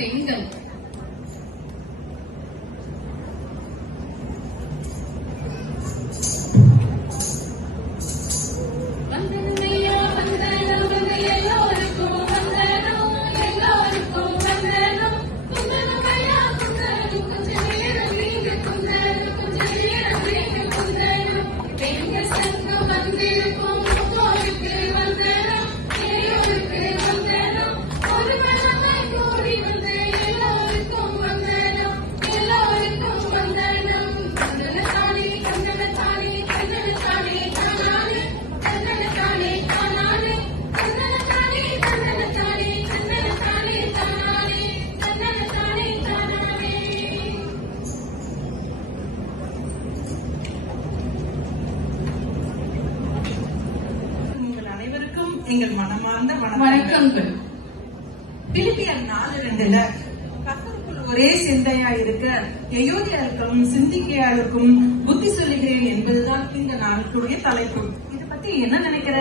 பெண்கள். எங்கள் மனமார்ந்த வணக்கங்கள். பிலிப்பியர் 4:2 கர்த்தருக்குள் ஒரே சிந்தையா இருக்க யெகோதியருக்கும் சிந்திக்கையாருக்கும் புத்தி சொல்லுகிறேன் என்பதுதான் இந்த நாளுக்குரிய தலைப்பு. இதை பத்தி என்ன நினைக்கிற?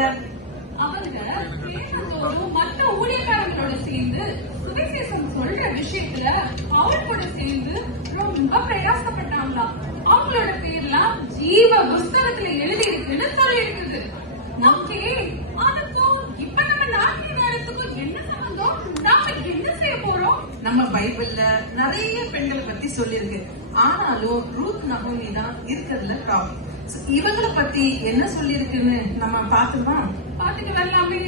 அவங்க பேரத்தோடும் மற்ற ஊழியக்காரங்களோட சேர்ந்து சுவிசேஷம் சொல்ற விஷயத்துல அவள் கூட சேர்ந்து ரொம்ப பிரயாசப்பட்டாங்களாம். அவங்களோட பேர்லாம் ஜீவ புஸ்தகத்துல எழுதி இருக்குன்னு சொல்லி இருக்குது. நமக்கே அதுக்கும் இப்ப நம்ம நாட்டின் நேரத்துக்கும் என்ன சம்பந்தம்? நாம என்ன செய்ய போறோம்? நம்ம பைபிள்ல நிறைய பெண்கள் பத்தி சொல்லிருக்கு. ஆனாலும் ரூத் நகோமி தான் இருக்கிறதுல டாப். இவங்களை பத்தி என்ன சொல்லி இருக்குன்னு நம்ம பாத்துமா? பாத்துட்டு வரலாமே.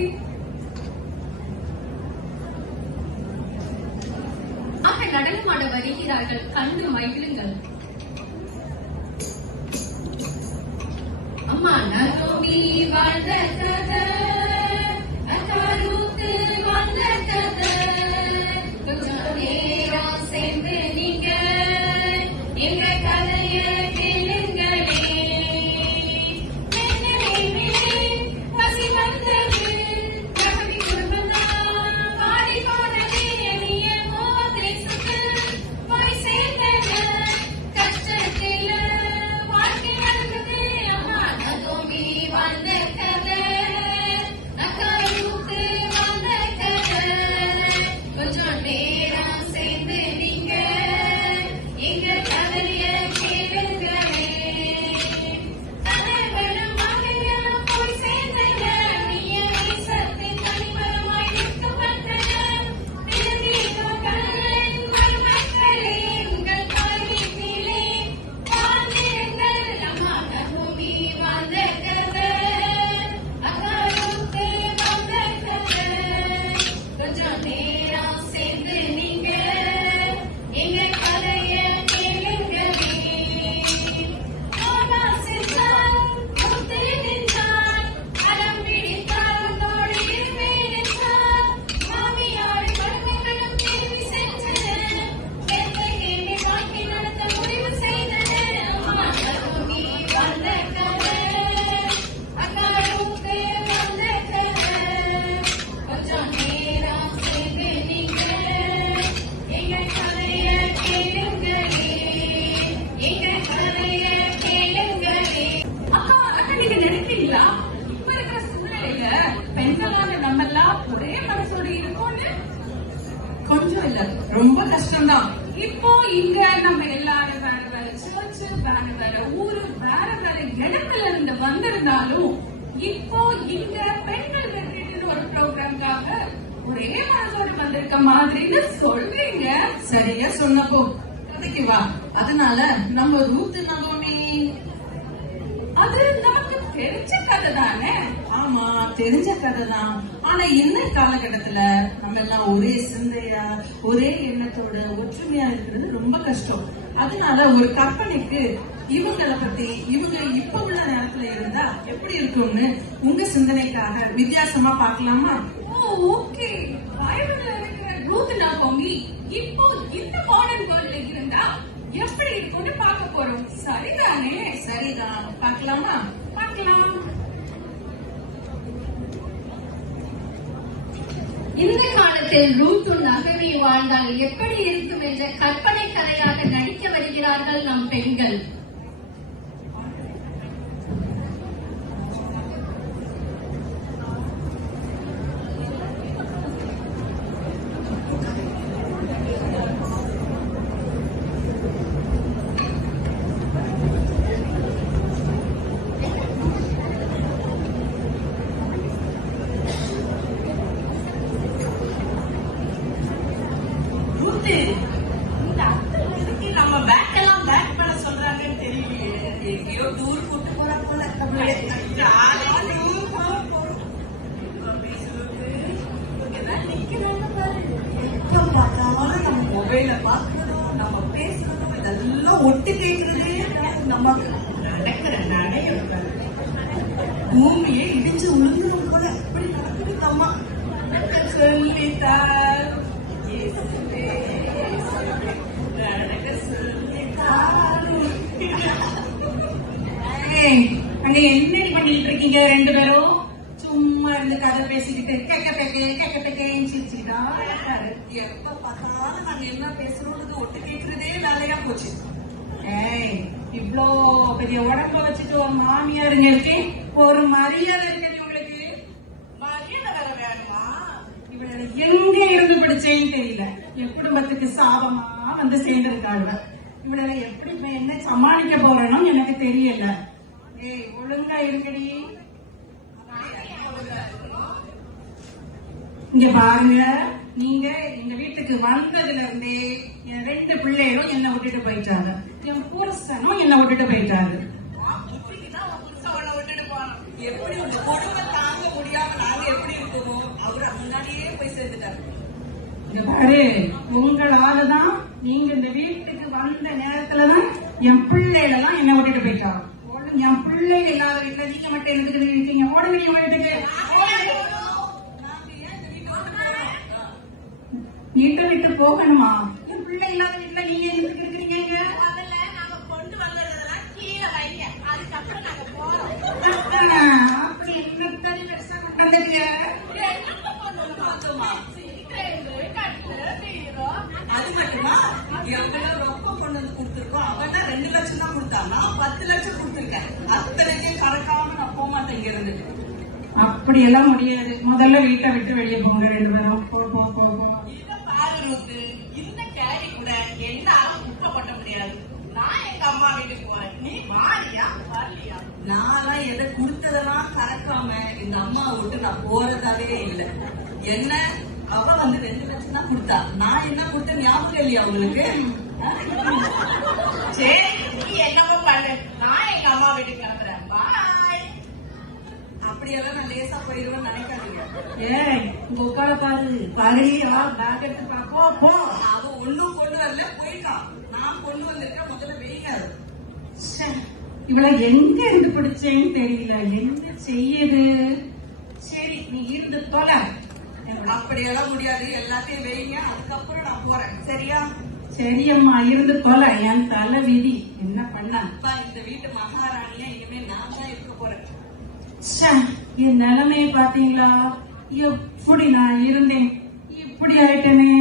நடனமாட வருகிறார்கள், கண்டு மகிழுங்கள். அம்மா நகோமி வாழ்ந்த கதை, அக்கா ரூத் வாழ்ந்த கதை, கொஞ்சம் நேரம் சேர்ந்து நீங்க எங்க கதைய கேளுங்களே. பசி வந்தது கபடி குடும்பம்தான் பாடி போனது எளிய மோதேசத்து போய் சேர்ந்தது கஷ்டத்தில வாழ்க்கை நடந்தது. அம்மா நகோமி வாழ்ந்த கதை, அக்கா ரூத் வாழ்ந்த கதை, கொஞ்சம் நேரம் சேர்ந்து நீங்க எங்க கதைய கேளுங்களே. கதைகளும் மகன்களும் போய் சேர்ந்தன, நீய வீசத்தின் தனிமரமாய் நிற்கப்பட்டன. திருநீகம் கண்ணன் மருமக்களே, உங்கள் தாய் வீட்டிலே வாழ்ந்திருங்கள். அம்மா நகோமி வாழ்ந்த கதை, அக்கா ரூத் வாழ்ந்த கதை, கொஞ்சம் நேரம் சேர்ந்து நீங்க எங்க கதைய கேளுங்களே. ஆனா சென்றான் ரூத் நின்றான், அடம் பிடித்தார் உன்னோடு இருப்பேன் என்றார். மாமியார் குடும்பங்களும் திரும்பி சென்றன, பெத்லகேமை வாழ்க்கை நடத்த முடிவு செய்தன. அம்மா நகோமி வாழ்ந்த கதை, அக்கா ரூத் வாழ்ந்த கதை, கொஞ்சம் நேரம் சேர்ந்து நீங்க எங்க கதைய கேளுங்களே. எங்க கதைய கேளுங்களே. அக்கா நீங்க நினைக்கிறீங்களா இப்ப இருக்கிற சூழ்நிலையில பெண்களான நம்ம எல்லாம் ஒரே மனசோட இருக்கோம்னு? கொஞ்சம் இல்ல, ரொம்ப கஷ்டம்தான். இப்போ இங்க நம்ம எல்லாரும் வேற வேற சர்ச், வேற வேற ஊரு, வேற வேற இடத்துல இருந்து வந்திருந்தாலும் இப்போ இங்க பெண்கள் வெற்றின்னு ஒரு ப்ரோக்ராம்காக ஒரே மனசோடு வந்திருக்க மாதிரின்னு சொல்றீங்க. சரியா சொன்னப்போ கதைக்கு வா. அதனால நம்ம ரூத் நகோமி அது நமக்கு தெரிஞ்ச கதை தானே. ஆமா, தெரிஞ்ச கதை தான். ஆனா இந்த காலகட்டத்துல நம்ம எல்லாம் ஒரே சிந்தையா ஒரே எண்ணத்தோட ஒற்றுமையா இருக்கிறது ரொம்ப கஷ்டம். அதனால ஒரு கற்பனைக்கு இவங்களை பத்தி இவங்க இப்ப உள்ள நேரத்துல இருந்தா எப்படி இருக்கும்னு உங்க சிந்தனைக்காக வித்தியாசமா பாக்கலாமா? ஓகே. பைபிள்ல இருக்கிற ரூத் நகோமி இப்போ இந்த மாடர்ன் வேர்ல்ட்ல இருந்தா எப்படி இருக்கும்னு பார்க்க போறோம். சரிதானே? சரிதான், பார்க்கலாமா? பார்க்கலாம். இந்த காலத்தில் ரூத்தும் நகோமி வாழ்ந்தால் எப்படி இருக்கும் என்ற கற்பனை கதையாக நடிக்க வருகிறார்கள் நம் பெண்கள். டூர் கூட்டு போற போல நம்மளே எப்ப பார்த்தாலும் நம்ம மொபைல பாக்குறதும் நம்ம பேசுறதும் இதெல்லாம் ஒட்டு கேட்கறதே நமக்கு நடக்கிற நடைய பூமியை இடிச்சு உளுந்துடும் போல அப்படி நடக்குது அம்மா சொல்லித்தார் அங்க என்ன பண்ணிட்டு இருக்கீங்க ரெண்டு பேரும்? சும்மா இருந்து கதை பேசிக்கிட்டு கேக்க சிரிச்சுக்கிட்டா. எப்ப பார்த்தாலும் நாங்க என்ன பேசுறோம்னு ஒட்டு கேட்கறதே வேலையா போச்சு. ஏய், இவ்ளோ பெரிய உடம்ப வச்சுட்டு ஒரு மாமியாருங்க இருக்கேன், ஒரு மரியாதை இருக்கடி உங்களுக்கு? மரியாதை வேற வேணுமா? இவளை எங்க இருந்து படிச்சேன்னு தெரியல. என் குடும்பத்துக்கு சாபமா வந்து சேர்ந்திருக்காங்க. இவளை எப்படி இப்ப என்ன சமாளிக்க போறேன்னு எனக்கு தெரியல. ஏய், ஒழுங்கா இருக்கடி. இங்க பாருங்க, நீங்க எங்க வீட்டுக்கு வந்ததுல இருந்தே என் ரெண்டு பிள்ளைகளும் என்ன விட்டுட்டு போயிட்டாங்க, என் புருஷனும் என்ன விட்டுட்டு போயிட்டாங்க. எப்படி உங்க கொடுமை தாங்க முடியாம நாங்க எப்படி இருக்கோமோ அவரு முன்னாடியே போய் சேர்ந்துட்டாரு. இங்க பாரு, உங்களாலதான் நீங்க இந்த வீட்டுக்கு வந்த நேரத்துலதான் என் பிள்ளைகளெல்லாம் என்ன விட்டுட்டு போயிட்டாங்க. என் பிள்ளைகள் இல்லாத வீட்டுல நீங்க மட்டும் எழுதுக்கிட்டு இருக்கீங்க. ஓடுங்க நீங்க வீட்டுக்கு. வீட்டை விட்டு போகணுமா? என் பிள்ளை இல்லாத வீட்டுல நீங்க எழுதுக்கிட்டு இருக்கிறீங்க. அதுல நாங்க கொண்டு வந்ததெல்லாம் கீழே வைங்க, அதுக்கப்புறம் நாங்க போறோம். அப்படி என்ன தனி பெருசா கொண்டு வந்துட்டீங்க? அது மட்டுமா, எவ்வளவு ரொம்ப கொண்டு வந்து கொடுத்துருக்கோம். அவன் தான் 2 லட்சம் தான் கொடுத்தான், நான் 10 லட்சம் கொடுத்துருக்கேன். அத்தனைக்கே கறக்காம நான் போக மாட்டேன் இங்க இருந்து. அப்படி எல்லாம் முடியாது. முதல்ல வீட்டை விட்டு வெளியே போங்க ரெண்டு பேரும். போ போ போ போ. இத பாருங்க, இந்த கேரி கூட என்னால குப்பை கொட்ட முடியாது. நான் எங்க அம்மா வீட்டுக்கு போறேன், நீ வாரியா வரலையா? நான்லாம் எதை கொடுத்ததெல்லாம் கறக்காம இந்த அம்மா விட்டு நான் போறதாவே இல்லை. என்ன அவ வந்து 2 லட்சம் தான் கொடுத்தா, நான் என்ன கொடுத்த ஞாபகம் இல்லையா உங்களுக்கு? சரி, நீ என்னவோ பண்ணு, நான் எங்க அம்மா வீட்டுக்கு கிளம்புறேன், பாய். அப்படியெல்லாம் நான் லேசா போயிடுவேன்னு நினைக்காதீங்க. ஏய், உங்க உட்கார பாரு, பழையா பேக் எடுத்து பாப்போ போ. அவன் ஒண்ணும் கொண்டு வரல, போயிருக்கான். நான் கொண்டு வந்திருக்கேன், முதல்ல வெயிக்காது. இவளை எங்க இருந்து பிடிச்சேன்னு தெரியல, என்ன செய்யுது? சரி, நீ இருந்து தொலை. அப்படியெல்லாம் முடியாது, எல்லாத்தையும் வெயிங்க, அதுக்கப்புறம் நான் போறேன், சரியா? சரியம்மா, இருந்து தொலை. என் தலை விதி, என்ன பண்ண? அப்பா இந்த வீட்டு மகாராணியா இனிமே நான் தான் இருக்க போறேன். என் நிலைமையை பாத்தீங்களா? எப்படி நான் இருந்தேன், இப்படி ஆயிட்டனே.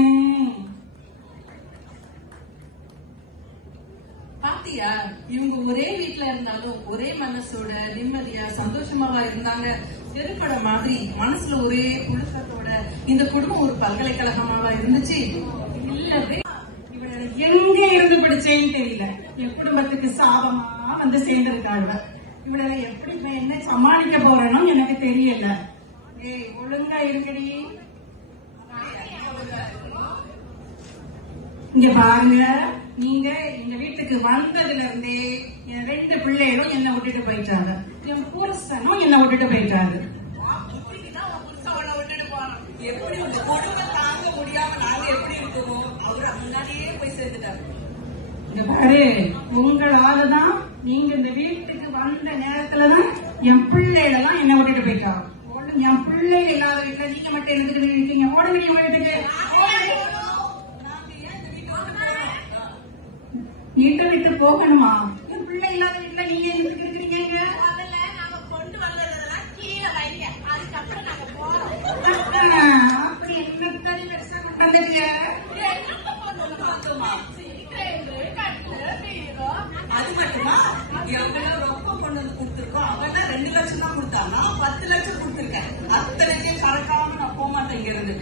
பாத்தியா, இவங்க ஒரே வீட்டுல இருந்தாலும் ஒரே மனசோட நிம்மதியா சந்தோஷமாவா இருந்தாங்க. திருப்பட மாதிரி மனசுல ஒரே புழுக்கத்தோட இந்த குடும்பம் ஒரு பல்கலைக்கழகமாவா இருந்துச்சு. இல்லவே இவளை எங்க இருந்து படிச்சேன்னு தெரியல. என் குடும்பத்துக்கு சாபமா வந்து சேர்ந்திருக்காங்க. இவளை எப்படி இப்ப என்ன சமாளிக்க போறேன்னு எனக்கு தெரியல. ஏய், ஒழுங்கா இருக்கடி. இங்க பாருங்க, நீங்க எங்க வீட்டுக்கு வந்ததுல இருந்தே என் ரெண்டு பிள்ளைகளும் என்ன விட்டுட்டு போயிட்டாங்க, என் புருஷனும் என்ன விட்டுட்டு போயிட்டாங்க. எப்படி உங்க கொடுமை தாங்க முடியாம நாங்க எப்படி இருக்கோமோ அவரு முன்னாடியே போய் சேர்ந்துட்டாரு. இங்க பாரு, உங்களாலதான் நீங்க இந்த வீட்டுக்கு வந்த நேரத்துலதான் என் பிள்ளைகளெல்லாம் என்ன விட்டுட்டு போயிட்டாங்க. என் பிள்ளைகள் இல்லாத வீட்டுல நீங்க மட்டும் எழுதுக்கிட்டு இருக்கீங்க. ஓடுங்க நீங்க வீட்டுக்கு. வீட்டை விட்டு போகணுமா? என் பிள்ளை இல்லாத வீட்டுல நீங்க எழுதுக்கிட்டு இருக்கீங்க. அதுல நாங்க கொண்டு வந்ததெல்லாம் கீழே வைங்க, அதுக்கப்புறம் நாங்க போறோம். அப்படி என்ன தனி பெருசா கொண்டு வந்துட்டீங்க? அது மட்டுமா, எவ்வளவு ரொம்ப கொண்டு வந்து கொடுத்துருக்கோம். அவன் தான் 2 லட்சம் தான் கொடுத்தான், நான் 10 லட்சம் கொடுத்துருக்கேன். அத்தனைக்கே கறக்காம நான் போக மாட்டேன் இங்க இருந்து.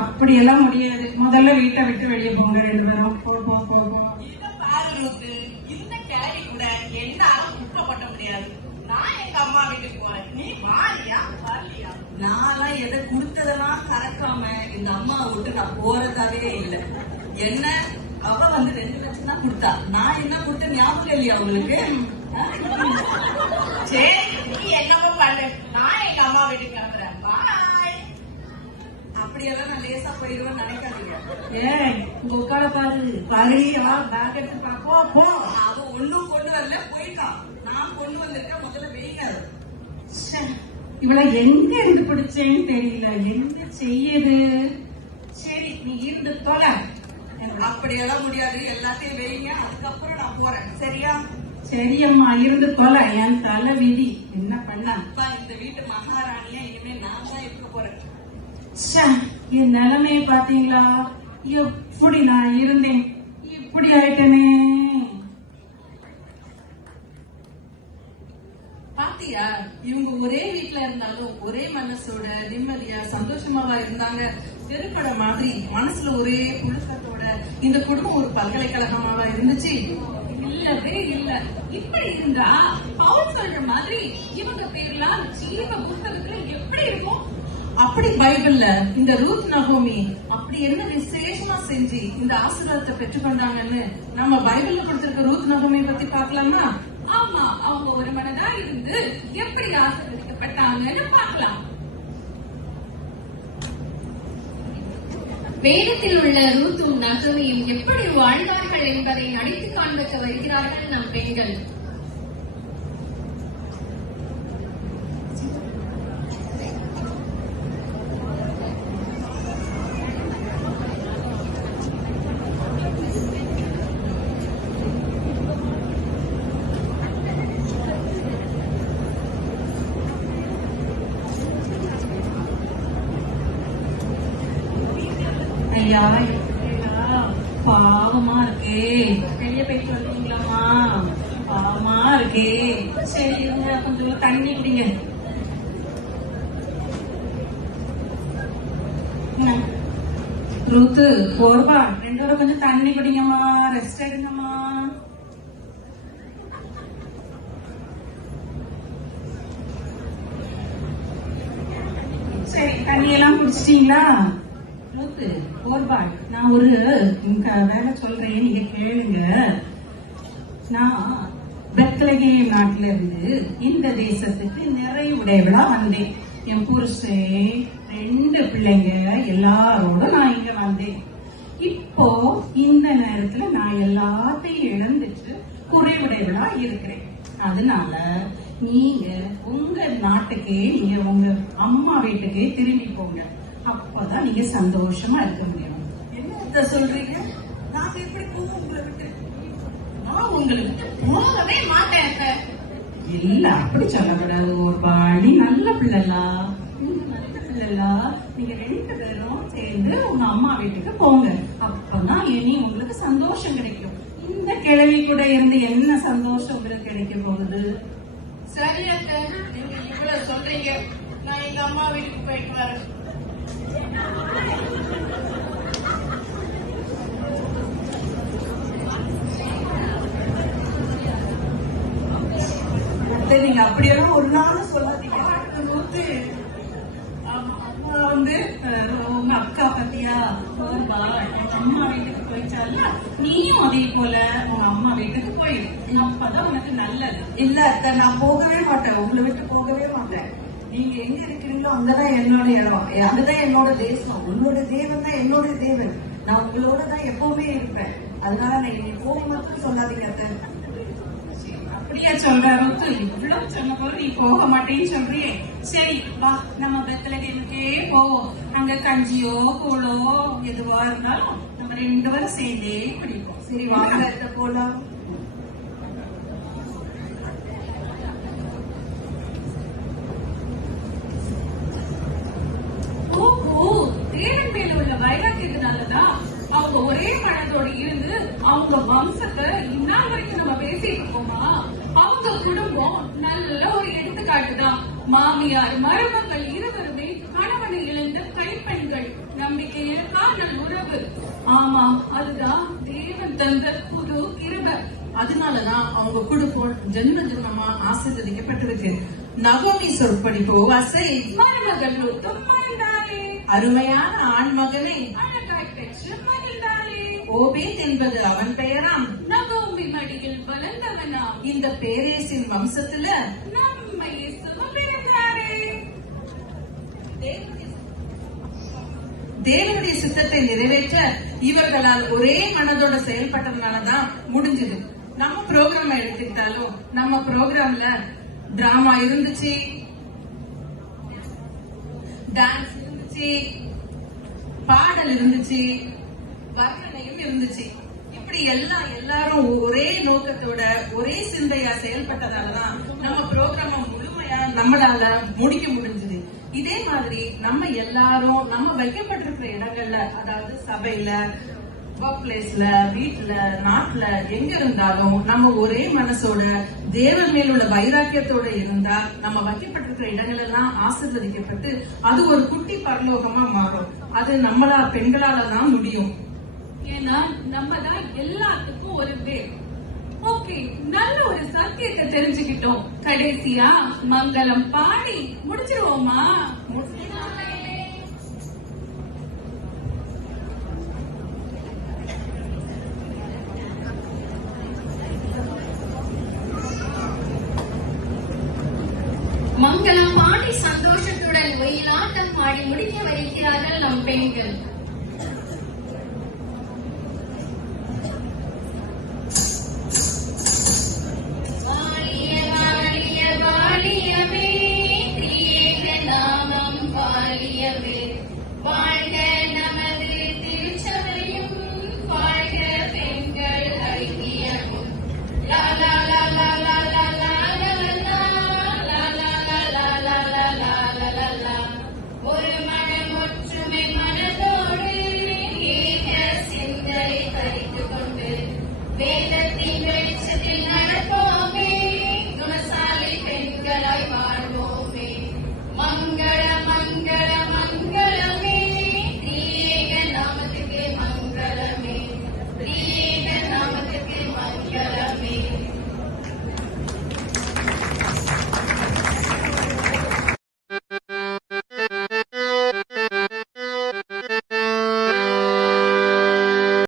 அப்படி எல்லாம் முடியாது. முதல்ல வீட்டை விட்டு வெளியே போங்க ரெண்டு பேரும். போ போ போ போ. இத பாருங்க, இந்த கேரி கூட என்னால குப்பை கொட்ட முடியாது. நான் எங்க அம்மா வீட்டுக்கு போறேன், நீ வாரியா வரலையா? நான்லாம் எதை கொடுத்ததெல்லாம் கறக்காம இந்த அம்மா விட்டு நான் போறதாவே இல்லை. என்ன அவ வந்து 2 லட்சம் தான் கொடுத்தா, நான் என்ன கொடுத்த ஞாபகம் இல்லையா உங்களுக்கு? சரி, நீ என்னமோ பண்ணு, நான் எங்க அம்மா வீட்டுக்கு கிளம்புறேன். பாய். அப்படியெல்லாம் நான் லேசா போயிடுவேன்னு நினைக்காதீங்க. ஏய், உங்க உட்கார பாரு, பாருடியா, பேக் எடுத்து போ போ. அவன் ஒண்ணும் கொண்டு வரல, போயிட்டான். நான் கொண்டு வந்திருக்கேன், முதல்ல வெயிங்க. ச்சே, இவளை எங்க இருந்து பிடிச்சேன்னு தெரியல, என்ன செய்யுது? சரி, நீ இருந்து தொலை. அப்படியெல்லாம் முடியாது, எல்லாத்தையும் வெயிங்க, அதுக்கப்புறம் நான் போறேன். சரியா? சரியம்மா, இருந்து தொலை. என் தலை விதி, என்ன பண்ண? அப்பா, இந்த வீட்டு மகாராணியா இனிமே நான் தான் இருக்க போறேன். ச்சே, என் நிலைமையை பாத்தீங்களா? எப்படி நான் இருந்தேன், இப்படி ஆயிட்டேனே. பாத்தியா, இவங்க ஒரே வீட்டுல இருந்தாலும் ஒரே மனசோட நிம்மதியா சந்தோஷமாவா இருந்தாங்க. தெருப்பட மாதிரி மனசுல ஒரே புழுக்கத்தோட இந்த குடும்பம் ஒரு பல்கலைக்கழகமாவா இருந்துச்சு. இல்லவே இல்ல. இப்படி இருந்தா பவுல் சொல்ற மாதிரி இவங்க பேர்லாம் ஜீவ புத்தகத்துல எப்படி இருக்கும்? அப்படி பைபிள்ல இந்த ரூத் நகோமி அப்படி என்ன விசேஷமா செஞ்சு இந்த ஆசீர்வாதத்தை பெற்றுக்கொண்டாங்கன்னு நம்ம பைபிள்ல கொடுத்திருக்க ரூத் நகோமியை பத்தி பாக்கலாமா? ஆமா, அவங்க ஒரு மனதா இருந்து எப்படி ஆசீர்வதிக்கப்பட்டாங்கன்னு பார்க்கலாம். வேதத்தில் உள்ள ரூத்தும் நகோமியும் எப்படி வாழ்ந்தார்கள் என்பதை நடித்து காண்பிக்க வருகிறார்கள் நம் பெண்கள். ஐயா, எப்படியா, பாவமா இருக்கே. வெளியே போய் சொல்றீங்களாமா? பாவமா இருக்கே. சரி, இருங்க, கொஞ்சம் தண்ணி குடிங்க. ரூத்து, போர்வா, 2 பேரும் கொஞ்சம் தண்ணி குடிங்கம்மா, ரெஸ்ட் எடுங்கம்மா. சரி, தண்ணியெல்லாம் குடிச்சிட்டீங்களா? ரூத்து, போர்வா, நான் ஒரு வேலை சொல்றேன், நீங்க கேளுங்க. நான் பெத்லகேம் நாட்டில இருந்து இந்த தேசத்துக்கு நிறைவுடையவளா வந்தேன். என் புருஷன், 2 பிள்ளைங்க எல்லாரோட நான் இங்க வந்தேன். இப்போ இந்த நேரத்துல நான் எல்லாத்தையும் இழந்துட்டு குறைவுடையவளா இருக்கிறேன். அதனால நீங்க உங்க நாட்டுக்கே, நீங்க உங்க அம்மா வீட்டுக்கே திரும்பி போங்க. அப்பதான் நீங்க சந்தோஷமா இருக்க முடியும். என்ன சொல்றீங்க? நான் எப்படி போவோம் உங்களை விட்டு? நான் உங்களை விட்டு போகவே மாட்டேன். இல்ல, அப்படி சொல்லக்கூடாது. ஒரு பாடி நல்ல பிள்ளைலா, நல்ல பிள்ளைலா, நீங்க 2 பேரும் சேர்ந்து உங்க அம்மா வீட்டுக்கு போங்க. அப்பதான் இனி உங்களுக்கு சந்தோஷம் கிடைக்கும். இந்த கிழவி கூட இருந்து என்ன சந்தோஷம் உங்களுக்கு கிடைக்க போகுது? சரி அத்தை, நீங்க இவ்வளவு சொல்றீங்க, நான் எங்க அம்மா வீட்டுக்கு போயிட்டு வரேன். நீங்க அப்படியெல்லாம் ஒரு நாளும் சொல்லாதீங்க. அம்மா வந்து உங்க அக்கா பத்தியா, அம்மா வீட்டுக்கு போயிச்சால, நீயும் அதே போல உங்க அம்மா வீட்டுக்கு போயிடும். அப்பதான் உனக்கு நல்லது. இல்ல அத்தை, நான் போகவே மாட்டேன், உங்களை விட்டு போகவே மாட்டேன். நீங்க எங்க இருக்கிறீங்களோ அங்கதான் என்னோட இடம், அதுதான் என்னோட தேசம். உங்களோட தேவன் தான் என்னோட தேவன். நான் உங்களோட தான் எப்பவுமே இருப்பேன். அதனால நான் இனி போக மட்டும் சொல்லாதீங்க அத்தை. அப்படியா சொல்றாரு? இவ்வளவு சொன்ன போது நீ போக மாட்டேன்னு சொல்றியே. சரி, வா, நம்ம பெத்லகேமுக்கே போவோம். அங்க கஞ்சியோ கூழோ எதுவா இருந்தாலும் நம்ம 2 பேரும் சேர்ந்தே குடிப்போம். சரி, வாங்க அத்தை, போலாம். ஓஹோ, தேவன் மேல உள்ள வைராக்கியத்தினாலதான் அவங்க ஒரே மனதோடு இருந்து அவங்க வம்சத்தை இந்நாள் வரைக்கும் நம்ம பேசிட்டு இருக்கோமா? அவங்க குடும்பம் நல்ல ஒரு எடுத்துக்காட்டுதான். மாமியார் மருமகள் இருவருமே கணவனை இழந்த கைப்பெண்கள். நம்பிக்கையிற்கா நல் உறவு. ஆமா, அதுதான் தேவன் தந்த புது கிருபை. அதனாலதான் அவங்க குடும்பம் ஜென்ம ஜென்மமா ஆசீர்வதிக்கப்பட்டிருக்கு. நகோமி சொற்படிப்போ வசை மருமகள் ரூத்தும் மறந்தாளே. அருமையான ஆண் மகனை அழகாய் பெற்று மகிழ்ந்தாளே. ஓபேத் என்பது அவன் பெயராம். நகோமி மடியில் வளர்ந்தவனாம். இந்த இந்த பேரேசின் வம்சத்துல நம்ம இயேசுவும் பிறந்தாரே. தேவனுடைய சித்தத்தை நிறைவேற்ற இவர்களால் ஒரே மனதோட செயல்பட்டதுனாலதான் முடிஞ்சது. நம்ம ப்ரோக்ராம் எடுத்துக்கிட்டாலும் நம்ம ப்ரோக்ராம்ல டிராமா இருந்துச்சு, டான்ஸ் இருந்துச்சு, பாடல் இருந்துச்சு, வர்ணனையும் இருந்துச்சு. இப்படி எல்லாரும் ஒரே நோக்கத்தோட ஒரே சிந்தையா செயல்பட்டதாலதான் நம்ம ப்ரோக்ராம முழுமையா நம்மளால முடிக்க முடிஞ்சது. இதே மாதிரி நம்ம எல்லாரும் நம்ம வைக்கப்பட்டிருக்கிற இடங்கள்ல, அதாவது சபையில, ஒர்க் பிளேஸ்ல, வீட்டுல, நாட்டுல, எங்க இருந்தாலும் நம்ம ஒரே மனசோட தேவன் மேல் உள்ள வைராக்கியத்தோட இருந்தா நம்ம வைக்கப்பட்டிருக்கிற இடங்கள் எல்லாம் ஆசீர்வதிக்கப்பட்டு அது ஒரு குட்டி பரலோகமா மாறும். அது நம்மளா பெண்களால தான் முடியும். ஏன்னா நம்ம தான் எல்லாத்துக்கும் ஒரு வேர். ஓகே, நல்ல ஒரு சத்தியத்தை தெரிஞ்சுக்கிட்டோம். கடைசியா மங்களம் பாடி முடிச்சிருவோமா? மங்களம் பாடி சந்தோஷத்துடன் ஒயிலாட்டம் பாடி முடிக்க வைக்கிறார்கள் நம் பெண்கள்.